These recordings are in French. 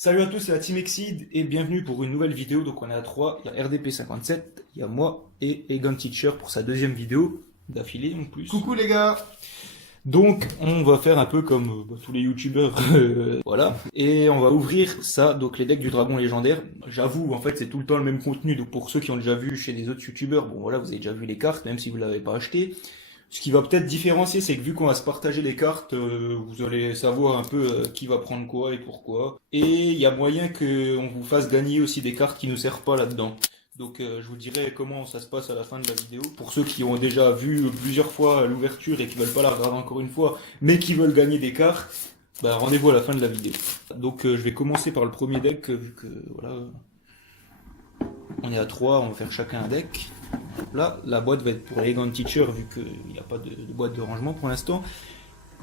Salut à tous, c'est la Team Exceed et bienvenue pour une nouvelle vidéo. Donc on est à 3, il y a RDP57, il y a moi et Egon Teacher pour sa deuxième vidéo d'affilée en plus. Coucou les gars. Donc on va faire un peu comme tous les youtubeurs, voilà. Et on va ouvrir ça, donc les decks du dragon légendaire. J'avoue, en fait c'est tout le temps le même contenu, donc pour ceux qui ont déjà vu chez des autres youtubeurs, bon voilà, vous avez déjà vu les cartes, même si vous l'avez pas acheté. Ce qui va peut-être différencier, c'est que vu qu'on va se partager les cartes, vous allez savoir un peu qui va prendre quoi et pourquoi. Et il y a moyen qu'on vous fasse gagner aussi des cartes qui nous servent pas là-dedans. Donc je vous dirai comment ça se passe à la fin de la vidéo. Pour ceux qui ont déjà vu plusieurs fois l'ouverture et qui veulent pas la regarder encore une fois, mais qui veulent gagner des cartes, bah rendez-vous à la fin de la vidéo. Donc je vais commencer par le premier deck, vu que voilà, on est à 3, on va faire chacun un deck. Là, la boîte va être pour Elegant Teacher vu qu'il n'y a pas de boîte de rangement pour l'instant.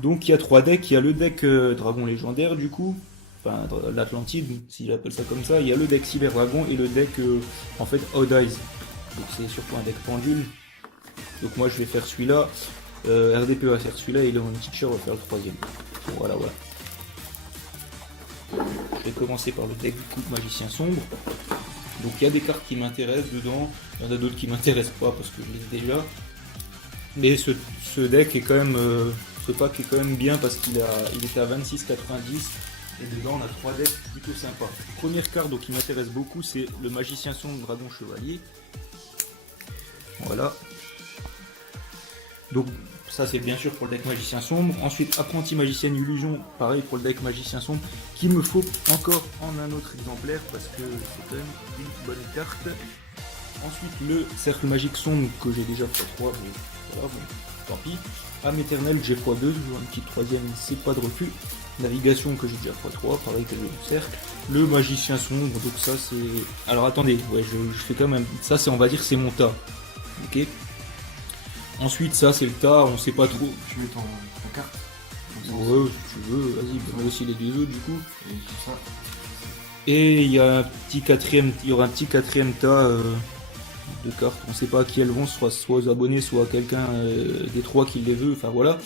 Donc il y a 3 decks, il y a le deck Dragon Légendaire du coup, enfin l'Atlantide, s'il appelle ça comme ça. Il y a le deck Cyber Dragon et le deck en fait Odd Eyes. Donc c'est surtout un deck pendule. Donc moi je vais faire celui-là, RDP va faire celui-là et Elegant Teacher va faire le troisième. Voilà. Je vais commencer par le deck du coup Magicien Sombre. Donc il y a des cartes qui m'intéressent dedans, il y en a d'autres qui m'intéressent pas parce que je les ai déjà. Mais ce deck est quand même, ce pack est quand même bien parce il était à 26,90 et dedans on a 3 decks plutôt sympas. Première carte donc qui m'intéresse beaucoup, c'est le Magicien Sombre Dragon Chevalier. Voilà. Donc ça c'est bien sûr pour le deck Magicien Sombre. Ensuite Apprenti Magicienne Illusion, pareil pour le deck Magicien Sombre, qu'il me faut encore en un autre exemplaire parce que c'est quand même une bonne carte. Ensuite le Cercle Magique Sombre que j'ai déjà x3, mais voilà, bon, tant pis. Âme Éternelle que j'ai x2, toujours un petit troisième, c'est pas de refus. Navigation que j'ai déjà x3, pareil que le Cercle. Le Magicien Sombre, donc ça c'est... Alors attendez, ouais je fais quand même... Ça c'est, on va dire, c'est mon tas. Ok. Ensuite, ça c'est le tas, on sait pas trop. Tu veux ta carte? Ouais, si tu veux, vas-y, moi aussi les deux autres du coup. Et tout ça. Et il y a un petit quatrième, il y aura un petit quatrième tas de cartes. On sait pas à qui elles vont, soit aux abonnés, soit à quelqu'un des trois qui les veut. Enfin voilà.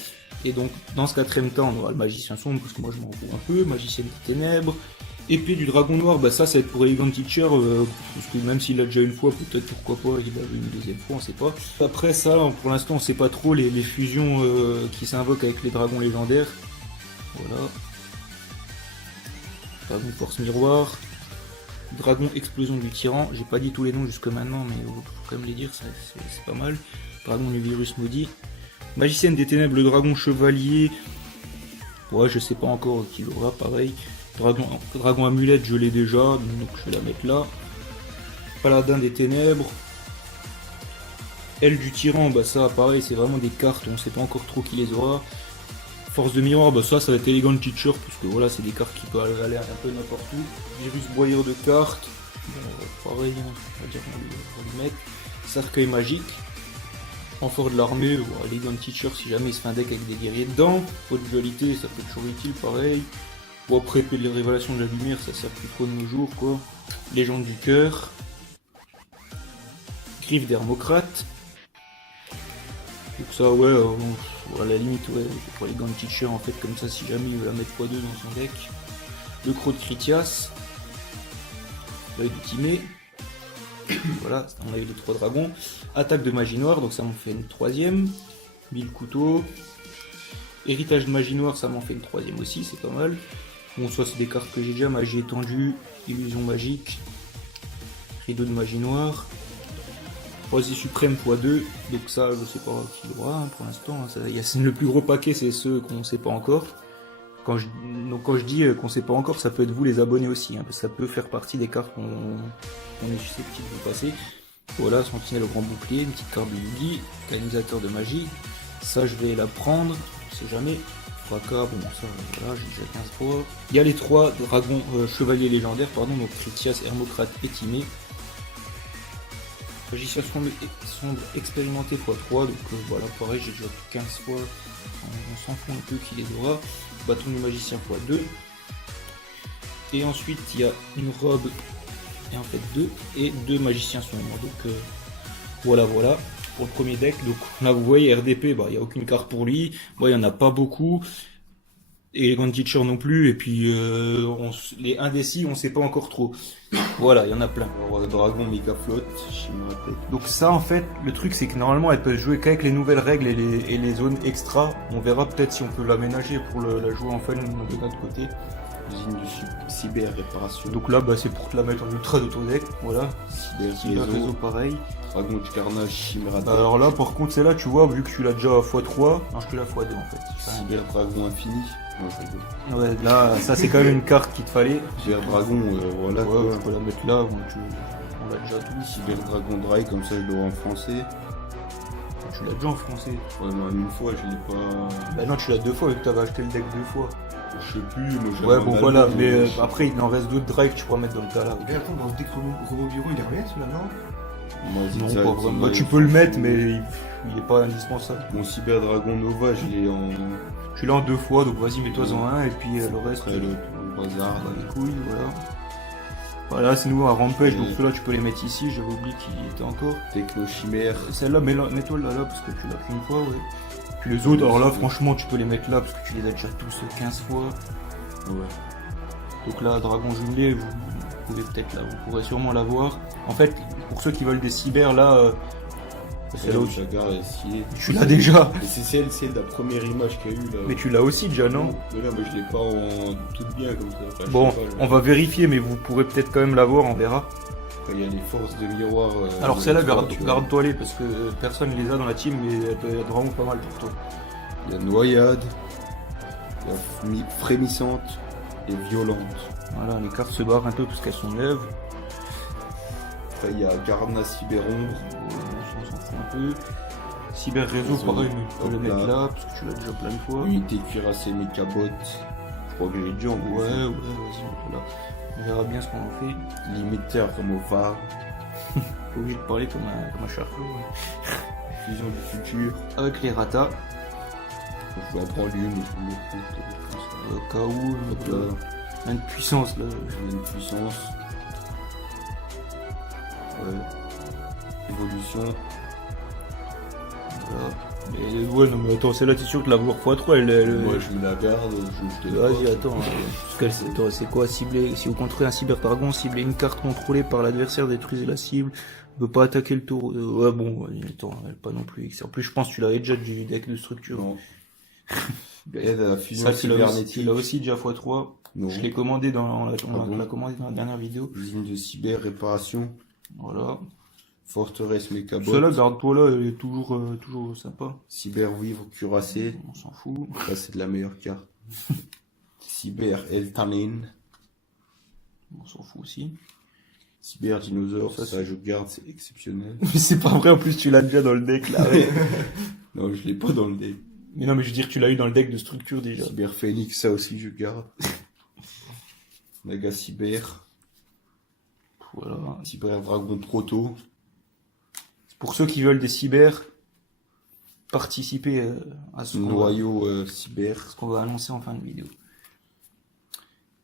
Et donc dans ce quatrième tas, on aura le Magicien Sombre parce que moi je m'en fous un peu, Magicienne des Ténèbres. Épée du Dragon Noir, bah ça va être pour Elegant Teacher, parce que même s'il l'a déjà une fois, peut-être pourquoi pas, il l'a vu une deuxième fois, on sait pas. Après ça, pour l'instant, on sait pas trop les fusions qui s'invoquent avec les dragons légendaires. Voilà. Dragon Force Miroir. Dragon Explosion du Tyran, j'ai pas dit tous les noms jusque maintenant, mais faut quand même les dire, c'est pas mal. Dragon du Virus Maudit. Magicienne des Ténèbres, le Dragon Chevalier. Ouais, je sais pas encore qui l'aura, pareil. Dragon Amulette, je l'ai déjà, donc je vais la mettre là. Paladin des Ténèbres. Aile du Tyran, bah ça pareil, c'est vraiment des cartes, on sait pas encore trop qui les aura. Force de Miroir, bah ça va être Elegant Teacher, parce que voilà, c'est des cartes qui peuvent aller un peu n'importe où. Virus Broyeur de cartes, bon, pareil, on va dire on va le mettre. Cercueil Magique. Renfort de l'armée, Elegant Teacher si jamais il se fait un deck avec des guerriers dedans. Haute dualité, ça peut être toujours utile, pareil. Bon, après, les révélations de la lumière, ça sert plus trop de nos jours, quoi. Légende du cœur. Griffe d'Hermocrate. Donc ça, ouais, à la limite, ouais, pour les gants de Teacher, en fait, comme ça, si jamais il veut la mettre x2 dans son deck. Le Croc de Critias. L'œil de Timée. Voilà, on a eu les 3 dragons. Attaque de magie noire, donc ça m'en fait une troisième. 1000 couteaux. Héritage de magie noire, ça m'en fait une troisième aussi, c'est pas mal. Bon, soit c'est des cartes que j'ai déjà, magie étendue, illusion magique, rideau de magie noire, Rosée suprême x2, donc ça je sais pas qui l'aura hein, pour l'instant, hein, le plus gros paquet c'est ceux qu'on sait pas encore. Quand je dis qu'on sait pas encore, ça peut être vous les abonnés aussi, hein, parce que ça peut faire partie des cartes qu'on est susceptible de passer. Voilà, Sentinelle au grand bouclier, une petite carte de Yugi, canalisateur de magie, ça je vais la prendre, on sait jamais. 3K, bon ça voilà, j'ai déjà 15 fois. Il y a les 3 dragons chevaliers légendaires, pardon, donc Critias, Hermocrate et Timée. Magicien sombre expérimenté x3, donc voilà, pareil, j'ai déjà 15 fois, on s'en fout un peu qui les aura. Bâton du magicien x2. Et ensuite il y a une robe, et en fait 2, et 2 magiciens sombres, donc voilà. Pour le premier deck, donc là vous voyez RDP, bah il n'y a aucune carte pour lui, bon, il n'y en a pas beaucoup, Elegant Teacher non plus, et puis les indécis, on sait pas encore trop. Voilà, il y en a plein. Alors, Dragon Méga Flotte, je me rappelle. Donc ça, en fait, le truc, c'est que normalement, elle peut se jouer qu'avec les nouvelles règles et les zones extra. On verra peut-être si on peut l'aménager pour la jouer en fun de notre côté. Usine de cyber réparation. Donc là, bah, c'est pour te la mettre en ultra d'autodeck, voilà. Cyber Réseau réseau. pareil. Dragon de carnage, Chimera. Bah, alors là, par contre, c'est là, tu vois, vu que tu l'as déjà à x3, non, je te l'ai à x2 en fait. Cyber Dragon infini. Non, je rigole. Ouais, là, ça c'est quand même une carte qu'il te fallait. Cyber Dragon, voilà Ouais, quoi. tu peux la mettre là, on l'a déjà tout. Cyber Dragon Dry, comme ça je l'aurai en français. Tu l'as déjà en français. Ouais, mais une fois, je l'ai pas. Bah non, tu l'as deux fois, vu que t'avais acheté le deck deux fois. Je sais plus, moi j'avais Ouais, un bon album, voilà, mais après. après il en reste d'autres drives que tu pourras mettre dans le tas là. Et attends, dans le deck Robot Bureau, il revient celui-là, non? Moi, Non, zigzag, pas vraiment. zigzag, Bah, tu peux le mettre, mais il est pas indispensable. Mon Cyber Dragon Nova, je l'ai en. Tu l'as en deux fois, donc vas-y, mets-toi en un, et puis le reste, Après le bazar. dans les couilles, voilà. Voilà, c'est nous à Rampage, donc Et- ceux-là tu peux les mettre ici, j'avais oublié qu'il était encore. Techno Chimère. Celle-là, mets-toi là, parce que tu l'as qu'une fois, ouais. Puis les autres, alors là, franchement, tu peux les mettre là, parce que tu les as déjà tous 15 fois. Ouais. Donc là, Dragon Jumelé, vous pouvez peut-être là, vous pourrez sûrement l'avoir. En fait, pour ceux qui veulent des cyber, là, c'est là où Jagar est scié. tu l'as déjà. Et c'est la première image qu'il y a eu là. Mais tu l'as aussi déjà, non? Mais là, moi je l'ai pas en toute bien comme ça. Enfin, je Bon, sais pas, on va vérifier, mais vous pourrez peut-être quand même l'avoir, on verra. Après, il y a les forces de miroir. Alors de celle-là, toi, tu vois. garde-toi les, parce que personne les a dans la team, mais elle peut être vraiment pas mal pour toi. Il y a Noyade. Il y a Frémissante et Violente. Voilà, les cartes se barrent un peu parce qu'elles sont neuves. Après, il y a Garna Cyberombre. On s'en fout un peu. Cyber réseau, Réseau, pareil, mais tu peux le hop mettre là. là, parce que tu l'as déjà plein de fois. Unité cuirassée Mécabot. Je crois que j'ai déjà en Ouais, vas-y, voilà. On verra bien ce qu'on en fait. Limiteur comme au phare. Pas obligé de parler comme un charclot. Ouais. Fusion du futur. Avec les ratas, Je vais en prendre une et je me le au cas où, Hop là, plein de puissance là. j'ai une puissance. Ouais. Évolution. Voilà. Et ouais, non, mais attends, celle-là, t'es sûr que la voir x3, Moi je me la garde, je te Vas-y, attends. Attends, c'est quoi cibler? Si vous contrôlez un cyber dragon, ciblez une carte contrôlée par l'adversaire, détruisez la cible. Ne peut pas attaquer le tour. Ouais, bon, attends, pas non plus. En plus, je pense que tu l'avais déjà du deck de structure. Non. Il y a la fusion Ça, tu l'as cybernétique. aussi déjà x3. Non. Je l'ai commandé on Ah bon l'a commandé dans la dernière vidéo. Usine de cyber réparation. Voilà. Forteresse Mécabot. Celle-là, garde-toi là, elle est toujours sympa. Cyber vivre cuirassé. On s'en fout. Ça c'est de la meilleure carte. Cyber Eltanin. On s'en fout aussi. Cyber dinosaure. Ça, Ça je garde, c'est exceptionnel. Mais c'est pas vrai, en plus, tu l'as déjà dans le deck là. Ouais. Non, je l'ai pas dans le deck. Mais non, mais je veux dire, tu l'as eu dans le deck de structure déjà. Cyber Phoenix, ça aussi je garde. Naga Cyber. Voilà. Cyber Dragon Proto. Pour ceux qui veulent des cyber, participez à ce Noyau Cyber. qu'on va annoncer en fin de vidéo.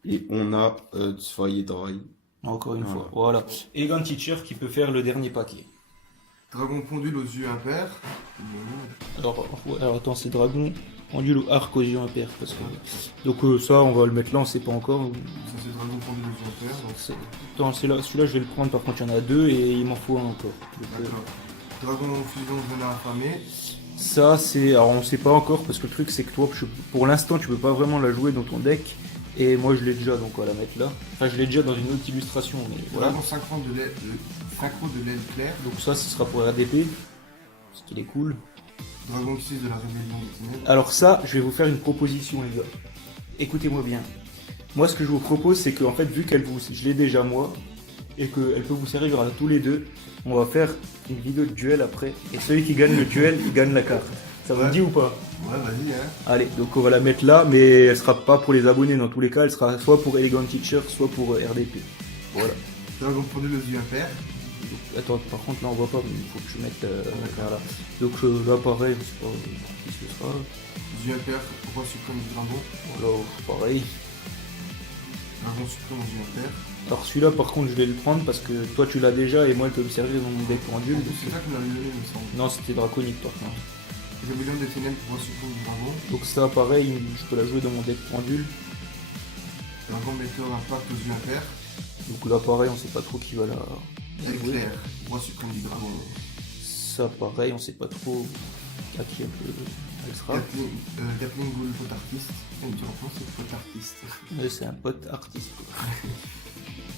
Et on a Fire Dry. Encore une Voilà. fois. Voilà. Elegant Teacher qui peut faire le dernier paquet. Dragon pendule aux yeux impairs. Alors attends, c'est dragon, pendule ou arc aux yeux impairs. Parce que... Donc ça, on va le mettre là, on sait pas encore. Ça c'est Dragon pendule aux yeux impairs. Donc... Attends, celui-là, je vais le prendre, par contre, il y en a deux et il m'en faut un encore. Donc, D'accord. Dragon fusion venin affamé. ça, c'est... Alors on sait pas encore, parce que le truc, c'est que toi, pour l'instant, tu peux pas vraiment la jouer dans ton deck. Et moi, je l'ai déjà, donc on va la mettre là. Enfin, je l'ai déjà dans une autre illustration, mais voilà. Dragon synchro de l'aile claire. Donc ça, ce sera pour RDP, parce qu'il est cool. Dragon qui de la rébellion des ténèbres. Alors ça, je vais vous faire une proposition, les gars. Écoutez-moi bien. Moi, ce que je vous propose, c'est qu'en fait, vu je l'ai déjà moi, et qu'elle peut vous servir à tous les deux, on va faire une vidéo de duel après. Et celui qui gagne le duel, il gagne la carte. Ça vous Ouais. dit ou pas? Ouais, vas-y, hein. Allez, donc on va la mettre là, mais elle sera pas pour les abonnés dans tous les cas, elle sera soit pour Elegant Teacher, soit pour RDP. Voilà. Dragon pendule aux yeux impairs. Attends, par contre là on voit pas, mais il faut que tu mettes là. Donc là pareil, je sais pas qui ce sera. Yeux impairs, roi suprême du dragon. Voilà, pareil. Dragon suprême aux yeux impairs. Alors celui-là par contre je vais le prendre parce que toi tu l'as déjà et moi elle peut me servir dans mon deck pendule. C'est ça que vous l'avez donné, il me semble. Non, c'était draconique par contre. Rébellion des ténèbres, roi suprême du dragon. Donc ça, pareil, je peux la jouer dans mon deck pendule. Dragon météore impact aux yeux impairs. Donc là, pareil, on sait pas trop qui va la jouer. Éclair, roi suprême du dragon. Ça, pareil, on sait pas trop à qui elle sera. Gatling Ghoul, pote artiste. Et tu reprends, c'est pote artiste. Ouais, c'est un pote artiste, quoi.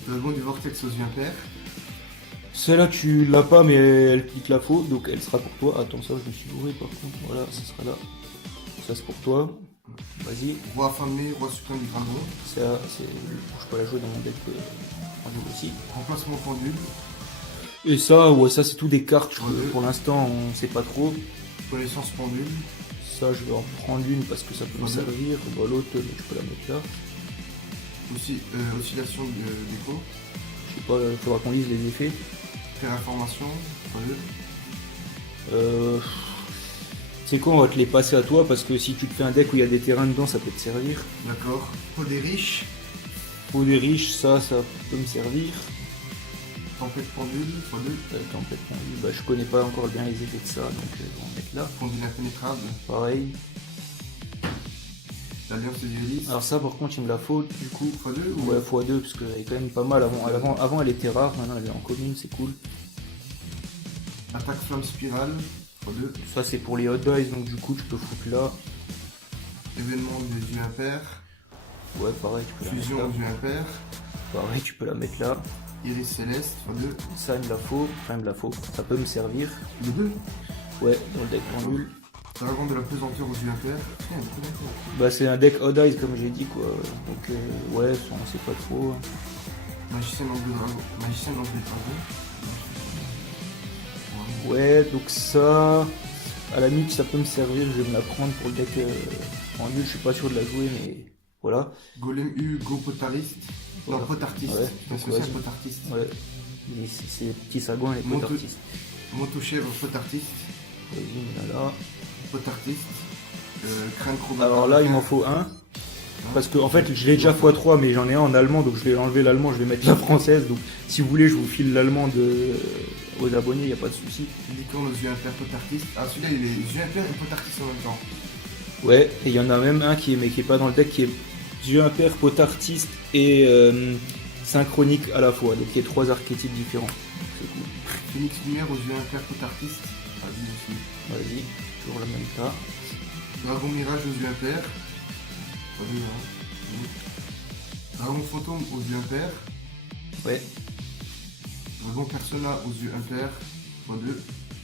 Dragon du vortex aux yeux impairs. Celle-là, tu l'as pas, mais elle pique la faux, donc elle sera pour toi. Attends, ça, je me suis bourré, par contre. Voilà, ça sera là. Ça, c'est pour toi. Vas-y. Roi affamé, roi suprême du dragon. Ça, je peux la jouer dans mon deck pendule aussi. Remplacement pendule. Et ça, ouais, ça, c'est tout des cartes. Ouais. Pour l'instant, on sait pas trop. Connaissance pendule. Ça, je vais en prendre une parce que ça peut me Ouais. servir. Bah, l'autre, je peux la mettre là. Aussi, oscillation d'écho. Je sais pas, il faudra qu'on lise les effets. Terraformation. Pendule. C'est quoi, on va te les passer à toi parce que si tu te fais un deck où il y a des terrains dedans, ça peut te servir. D'accord. Peau des riches. Pour des riches, ça peut me servir. Tempête pendule. Pendule. Complètement. Bah, je connais pas encore bien les effets de ça, donc on va mettre là. Pendule impénétrable. Pareil. L'alliance des hélices. Alors ça, par contre, il me la faut, du coup. x2 ou Ouais, x2, parce qu'elle est quand même pas mal. Avant, elle était rare, maintenant elle est en commune, c'est cool. attaque flamme spirale. x2. Ça, c'est pour les hot dice, donc du coup, tu peux foutre là. Événement des yeux impairs. Ouais, pareil, tu peux la Fusion mettre aux là. yeux impairs. Pareil, tu peux la mettre là. Iris céleste. x2. Ça, il me la faut. Enfin, il me la faut. Ça peut me servir. Les deux. Ouais, dans le deck pendule. Dragon de la pesanteur aux yeux impairs. Putain, beaucoup d'accord. Bah, c'est un deck hot dice, comme j'ai dit, quoi. Donc, ouais, ça, on sait pas trop. Magicien d'angle de dragon. Magicien d'angle de dragon. Ouais, donc ça, à la limite, ça peut me servir. Je vais me la prendre pour le deck pendule. Je suis pas sûr de la jouer, mais voilà. Golem U, Go potariste. Voilà. Non, potartiste. Ouais. Parce que Ouais. c'est un potartiste. Ouais. C'est petit sagouin, les Mon potes tout- artistes. Moto chèvre, potartiste. Vas-y, là. Potartiste. Crâne chromatique. Alors là, il m'en faut un. Parce que en fait, je l'ai déjà x3, mais j'en ai un en allemand, donc je vais enlever l'allemand, je vais mettre la française. Donc si vous voulez, je vous file l'allemand aux abonnés, il n'y a pas de souci. Licorne aux yeux impairs, potartiste. Ah, celui-là, il est yeux impairs et potartiste en même temps. Ouais, et il y en a même un mais qui est pas dans le deck, qui est yeux impairs, pot artiste et synchronique à la fois. Donc il y a 3 archétypes différents. C'est cool. Phoenix lumière aux yeux impairs, potartiste. Ah, lui aussi. Vas-y, toujours la même tas. Dragon mirage aux yeux impairs. Pas deux, hein. Dragon fantôme aux yeux impairs. Ouais. Dragon persona aux yeux impairs. x2.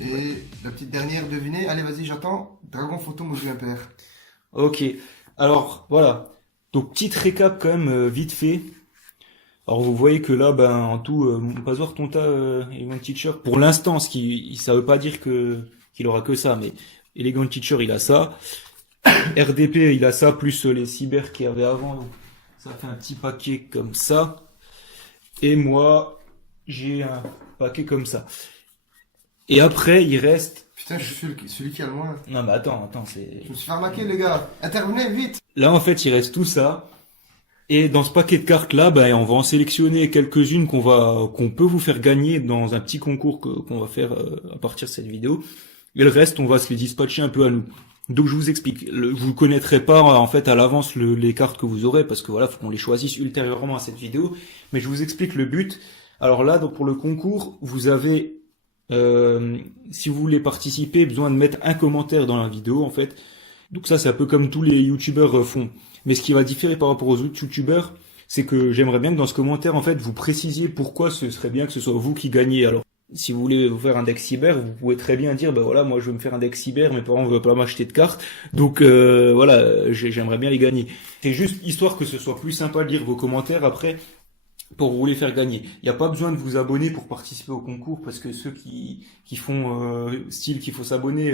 Et la petite dernière, devinez. Allez, vas-y, j'attends. Dragon fantôme aux yeux impairs. Ok, alors voilà. Donc petite récap quand même vite fait. Alors vous voyez que là, ben en tout, mon Passoir Tonta Elegant Teacher, pour l'instant, ça veut pas dire qu'il aura que ça, mais Elegant Teacher il a ça. RDP il a ça, plus les cyber qu'il y avait avant. Donc, ça fait un petit paquet comme ça. Et moi, j'ai un paquet comme ça. Et après, il reste... Putain, je suis celui qui a le moins. Non mais attends, c'est... Je me suis fait arnaquer, les gars. Intervenez, vite. Là, en fait, il reste tout ça. Et dans ce paquet de cartes là, ben, on va en sélectionner quelques-unes qu'on peut vous faire gagner dans un petit concours qu'on va faire à partir de cette vidéo. Et le reste, on va se les dispatcher un peu à nous. Donc je vous explique. Vous connaîtrez pas en fait à l'avance les cartes que vous aurez parce que voilà, faut qu'on les choisisse ultérieurement à cette vidéo. Mais je vous explique le but. Alors là, donc pour le concours, vous avez, si vous voulez participer, besoin de mettre un commentaire dans la vidéo en fait. Donc ça, c'est un peu comme tous les youtubeurs font. Mais ce qui va différer par rapport aux autres youtubeurs, c'est que j'aimerais bien que dans ce commentaire, en fait, vous précisiez pourquoi ce serait bien que ce soit vous qui gagnez. Alors, si vous voulez vous faire un deck cyber, vous pouvez très bien dire, bah voilà, moi je veux me faire un deck cyber, mes parents ne veulent pas m'acheter de cartes, donc voilà, j'aimerais bien les gagner. C'est juste histoire que ce soit plus sympa de lire vos commentaires après pour vous les faire gagner. Il n'y a pas besoin de vous abonner pour participer au concours, parce que ceux qui font style qu'il faut s'abonner,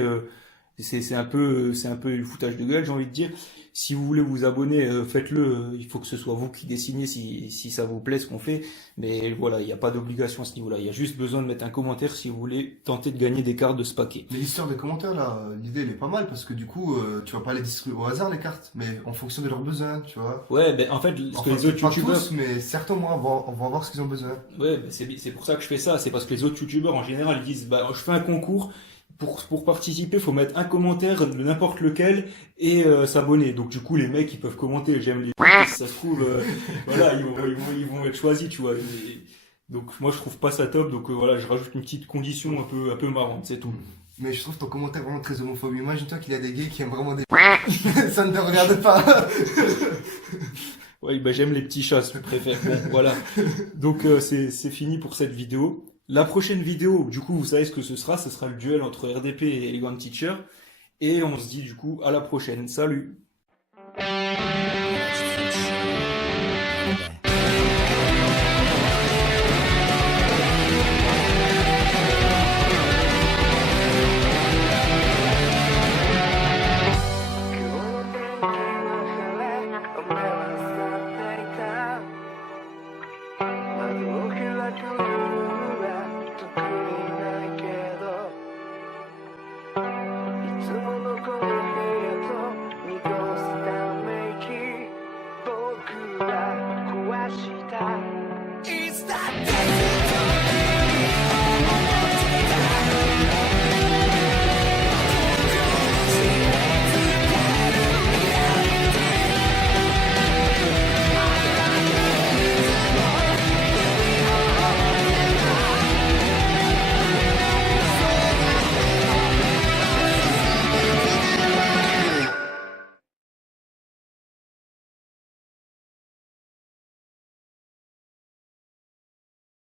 c'est un peu du foutage de gueule, j'ai envie de dire. Si vous voulez vous abonner, faites-le. Il faut que ce soit vous qui décidez si ça vous plaît ce qu'on fait. Mais voilà, il n'y a pas d'obligation à ce niveau-là. Il y a juste besoin de mettre un commentaire si vous voulez tenter de gagner des cartes de ce paquet. Mais l'histoire des commentaires, là, l'idée, elle est pas mal parce que du coup, tu vas pas les distribuer au hasard, les cartes, mais en fonction de leurs besoins, tu vois. Ouais, ben en fait, ce Enfin, que les autres pas youtubeurs... tous, mais certains, moi, on va voir ce qu'ils ont besoin. Ouais, ben c'est pour ça que je fais ça. C'est parce que les autres youtubeurs, en général, ils disent, bah, je fais un concours. pour participer, faut mettre un commentaire de n'importe lequel et s'abonner. Donc du coup, les mecs, ils peuvent commenter. J'aime les si ça se trouve, voilà, ils vont être choisis, tu vois. Donc moi, je trouve pas ça top. Donc voilà, je rajoute une petite condition un peu marrante, c'est tout. Mais je trouve ton commentaire vraiment très homophobe. Imagine-toi qu'il y a des gays qui aiment vraiment des ça ne te regarde pas. Ouais, bah j'aime les petits chats, si tu préfères. Bon, voilà. Donc c'est fini pour cette vidéo. La prochaine vidéo, du coup, vous savez ce que ce sera le duel entre RDP et Elegant Teacher. Et on se dit du coup à la prochaine. Salut!